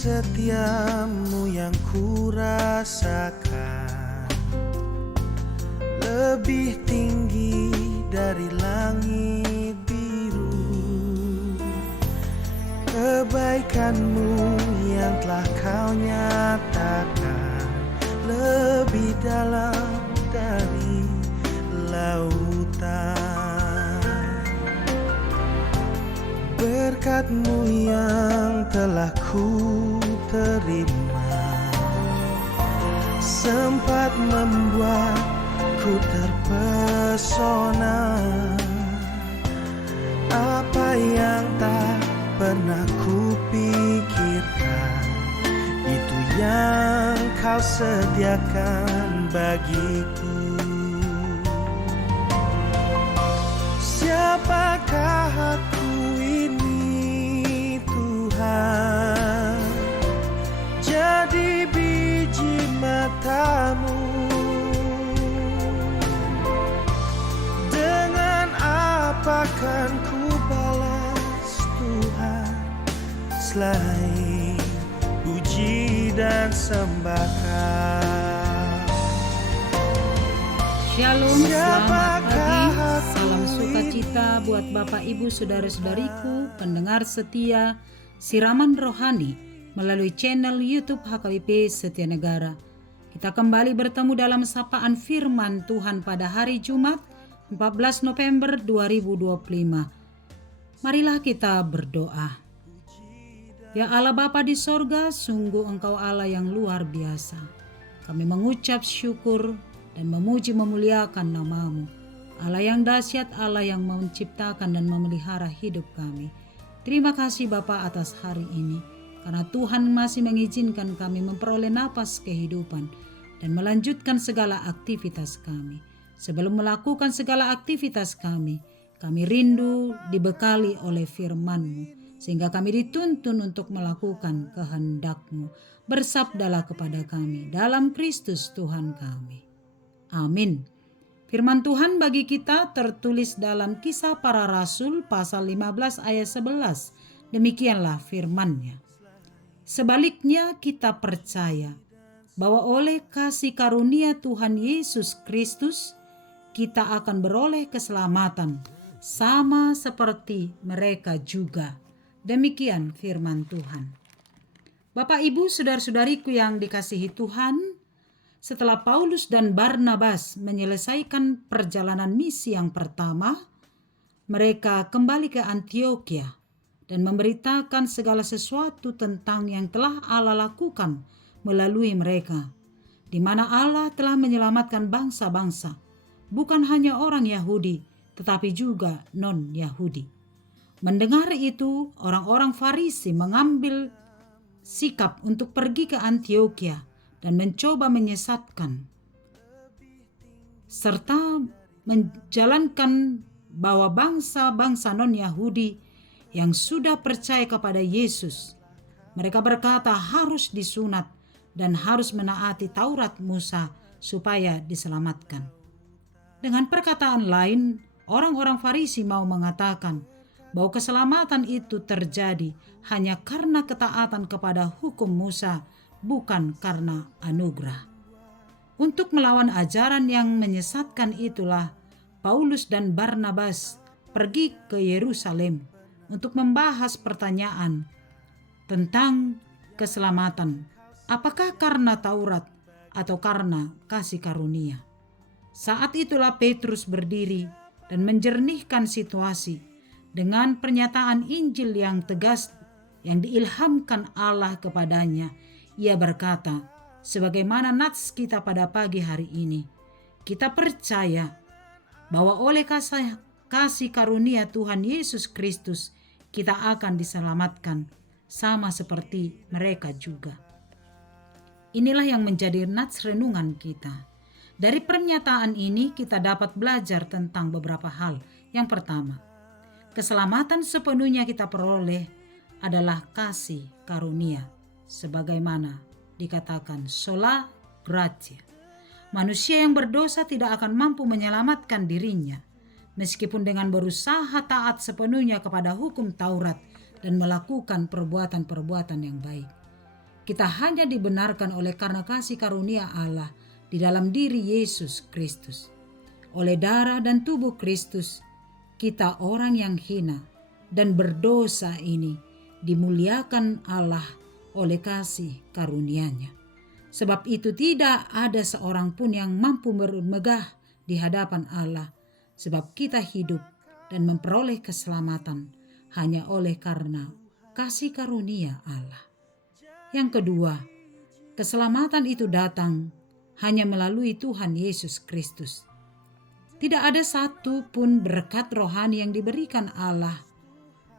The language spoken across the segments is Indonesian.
setiamu yang kurasakan lebih tinggi dari langit biru. Kebaikanmu yang telah kau nyatakan lebih dalam dari lautan. Berkat-Mu yang telah ku terima sempat membuatku terpesona. Apa yang tak pernah kupikirkan, itu yang kau sediakan bagiku. Siapakah aku ini Tuhan? Jadi biji mata-Mu. Dengan apa kan ku balas Tuhan selain puji dan sembahkan? Shalom, selamat pagi, salam sukacita buat Bapak Ibu Saudara-saudariku, pendengar setia Siraman Rohani melalui channel YouTube HKBP Setia Negara. Kita kembali bertemu dalam sapaan firman Tuhan pada hari Jumat 14 November 2025. Marilah kita berdoa. Ya Allah Bapa di sorga, sungguh Engkau Allah yang luar biasa. Kami mengucap syukur dan memuji memuliakan nama-Mu. Allah yang dahsyat, Allah yang menciptakan dan memelihara hidup kami. Terima kasih Bapa atas hari ini, karena Tuhan masih mengizinkan kami memperoleh napas kehidupan dan melanjutkan segala aktivitas kami. Sebelum melakukan segala aktivitas kami rindu dibekali oleh firman-Mu, sehingga kami dituntun untuk melakukan kehendak-Mu. Bersabdalah kepada kami dalam Kristus Tuhan kami. Amin. Firman Tuhan bagi kita tertulis dalam Kisah Para Rasul pasal 15 ayat 11. Demikianlah firman-Nya. Sebaliknya kita percaya bahwa oleh kasih karunia Tuhan Yesus Kristus kita akan beroleh keselamatan sama seperti mereka juga. Demikian firman Tuhan. Bapak Ibu saudara-saudariku yang dikasihi Tuhan, setelah Paulus dan Barnabas menyelesaikan perjalanan misi yang pertama, mereka kembali ke Antiokhia dan memberitakan segala sesuatu tentang yang telah Allah lakukan melalui mereka, di mana Allah telah menyelamatkan bangsa-bangsa, bukan hanya orang Yahudi, tetapi juga non-Yahudi. Mendengar itu, orang-orang Farisi mengambil sikap untuk pergi ke Antiokhia dan mencoba menyesatkan, serta menjalankan bahwa bangsa-bangsa non-Yahudi yang sudah percaya kepada Yesus, mereka berkata harus disunat dan harus menaati Taurat Musa supaya diselamatkan. Dengan perkataan lain, orang-orang Farisi mau mengatakan bahwa keselamatan itu terjadi hanya karena ketaatan kepada hukum Musa, bukan karena anugerah. Untuk melawan ajaran yang menyesatkan itulah Paulus dan Barnabas pergi ke Yerusalem untuk membahas pertanyaan tentang keselamatan. Apakah karena Taurat atau karena kasih karunia? Saat itulah Petrus berdiri dan menjernihkan situasi dengan pernyataan Injil yang tegas yang diilhamkan Allah kepadanya. Ia berkata, sebagaimana nats kita pada pagi hari ini, kita percaya bahwa oleh kasih karunia Tuhan Yesus Kristus kita akan diselamatkan sama seperti mereka juga. Inilah yang menjadi nats renungan kita. Dari pernyataan ini kita dapat belajar tentang beberapa hal. Yang pertama, keselamatan sepenuhnya kita peroleh adalah kasih karunia, sebagaimana dikatakan sola gratia. Manusia yang berdosa tidak akan mampu menyelamatkan dirinya, meskipun dengan berusaha taat sepenuhnya kepada hukum Taurat dan melakukan perbuatan-perbuatan yang baik. Kita hanya dibenarkan oleh karena kasih karunia Allah di dalam diri Yesus Kristus. Oleh darah dan tubuh Kristus, kita orang yang hina dan berdosa ini dimuliakan Allah oleh kasih karunia-Nya. Sebab itu tidak ada seorang pun yang mampu bermegah di hadapan Allah, sebab kita hidup dan memperoleh keselamatan hanya oleh karena kasih karunia Allah. Yang kedua, keselamatan itu datang hanya melalui Tuhan Yesus Kristus. Tidak ada satu pun berkat rohani yang diberikan Allah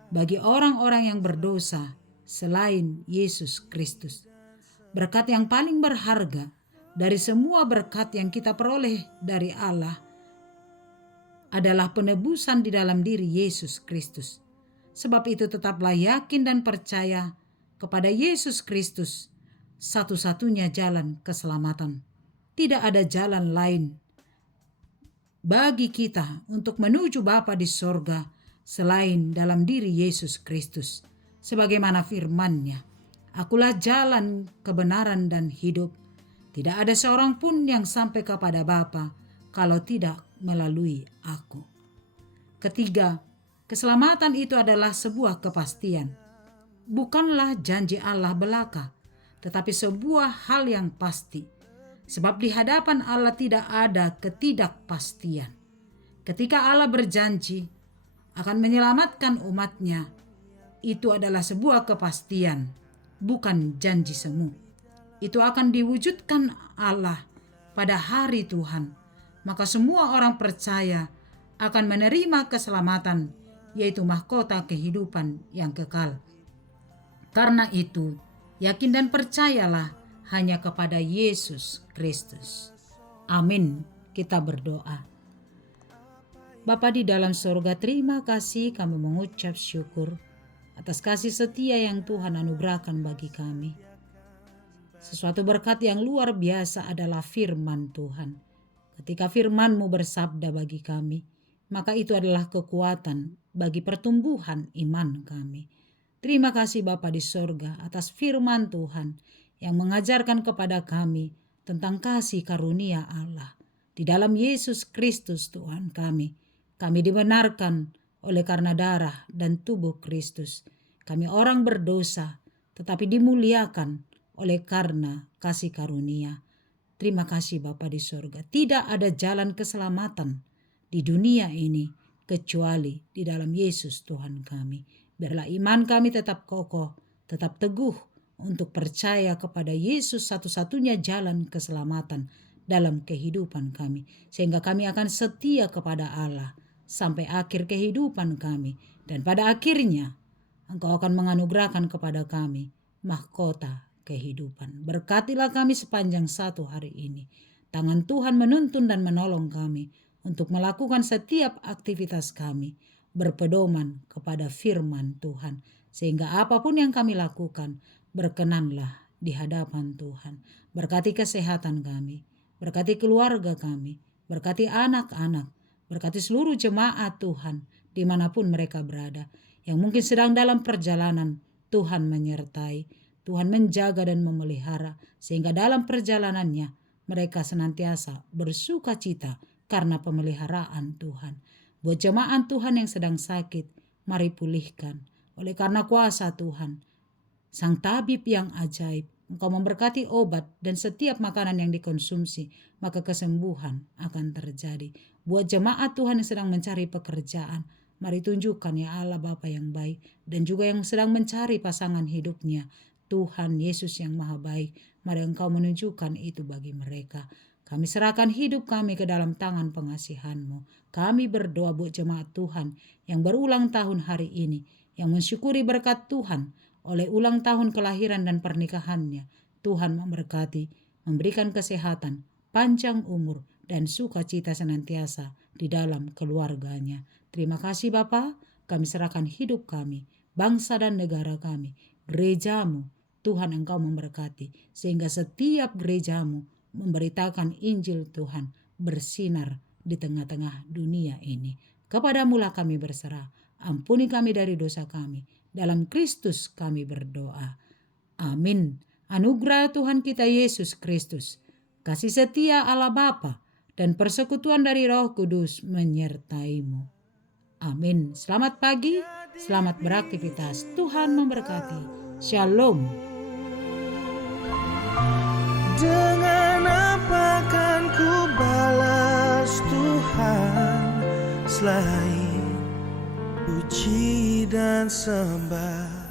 bagi orang-orang yang berdosa selain Yesus Kristus. Berkat yang paling berharga dari semua berkat yang kita peroleh dari Allah adalah penebusan di dalam diri Yesus Kristus. Sebab itu tetaplah yakin dan percaya kepada Yesus Kristus, satu-satunya jalan keselamatan. Tidak ada jalan lain bagi kita untuk menuju Bapa di sorga selain dalam diri Yesus Kristus. Sebagaimana firman-Nya, "Akulah jalan, kebenaran, dan hidup. Tidak ada seorang pun yang sampai kepada Bapa kalau tidak melalui Aku." Ketiga, keselamatan itu adalah sebuah kepastian. Bukanlah janji Allah belaka, tetapi sebuah hal yang pasti. Sebab di hadapan Allah tidak ada ketidakpastian. Ketika Allah berjanji akan menyelamatkan umat-Nya, itu adalah sebuah kepastian, bukan janji semu. Itu akan diwujudkan Allah pada hari Tuhan. Maka semua orang percaya akan menerima keselamatan, yaitu mahkota kehidupan yang kekal. Karena itu, yakin dan percayalah hanya kepada Yesus Kristus. Amin. Kita berdoa. Bapa di dalam surga, terima kasih, kami mengucap syukur atas kasih setia yang Tuhan anugerahkan bagi kami. Sesuatu berkat yang luar biasa adalah firman Tuhan. Ketika firman-Mu bersabda bagi kami, maka itu adalah kekuatan bagi pertumbuhan iman kami. Terima kasih Bapa di sorga atas firman Tuhan yang mengajarkan kepada kami tentang kasih karunia Allah. Di dalam Yesus Kristus Tuhan kami dibenarkan oleh karena darah dan tubuh Kristus. Kami orang berdosa tetapi dimuliakan oleh karena kasih karunia. Terima kasih Bapa di sorga. Tidak ada jalan keselamatan di dunia ini kecuali di dalam Yesus Tuhan kami. Biarlah iman kami tetap kokoh, tetap teguh untuk percaya kepada Yesus satu-satunya jalan keselamatan dalam kehidupan kami. Sehingga kami akan setia kepada Allah sampai akhir kehidupan kami. Dan pada akhirnya Engkau akan menganugerahkan kepada kami mahkota kehidupan. Berkatilah kami sepanjang satu hari ini. Tangan Tuhan menuntun dan menolong kami untuk melakukan setiap aktivitas kami berpedoman kepada firman Tuhan. Sehingga apapun yang kami lakukan, berkenanlah di hadapan Tuhan. Berkati kesehatan kami, berkati keluarga kami, berkati anak-anak, berkati seluruh jemaat Tuhan dimanapun mereka berada. Yang mungkin sedang dalam perjalanan, Tuhan menyertai, Tuhan menjaga dan memelihara. Sehingga dalam perjalanannya mereka senantiasa bersuka cita karena pemeliharaan Tuhan. Buat jemaat Tuhan yang sedang sakit, mari pulihkan. Oleh karena kuasa Tuhan, Sang Tabib yang ajaib, Engkau memberkati obat dan setiap makanan yang dikonsumsi, maka kesembuhan akan terjadi. Buat jemaat Tuhan yang sedang mencari pekerjaan, mari tunjukkan ya Allah Bapa yang baik. Dan juga yang sedang mencari pasangan hidupnya, Tuhan Yesus yang maha baik, mari Engkau menunjukkan itu bagi mereka. Kami serahkan hidup kami ke dalam tangan pengasihan-Mu. Kami berdoa buat jemaat Tuhan yang berulang tahun hari ini, yang mensyukuri berkat Tuhan oleh ulang tahun kelahiran dan pernikahannya. Tuhan memberkati, memberikan kesehatan, panjang umur, dan sukacita senantiasa di dalam keluarganya. Terima kasih Bapa, kami serahkan hidup kami, bangsa dan negara kami, gereja-Mu. Tuhan Engkau memberkati, sehingga setiap gereja-Mu memberitakan Injil Tuhan bersinar di tengah-tengah dunia ini. Kepadamu-lah kami berserah. Ampuni kami dari dosa kami. Dalam Kristus kami berdoa. Amin. anugerah Tuhan kita Yesus Kristus, kasih setia Allah Bapa, dan persekutuan dari Roh Kudus menyertaimu. Amin. Selamat pagi, selamat beraktivitas. Tuhan memberkati. Shalom. Dengan apa kan ku balas Tuhan selain puji dan sembah?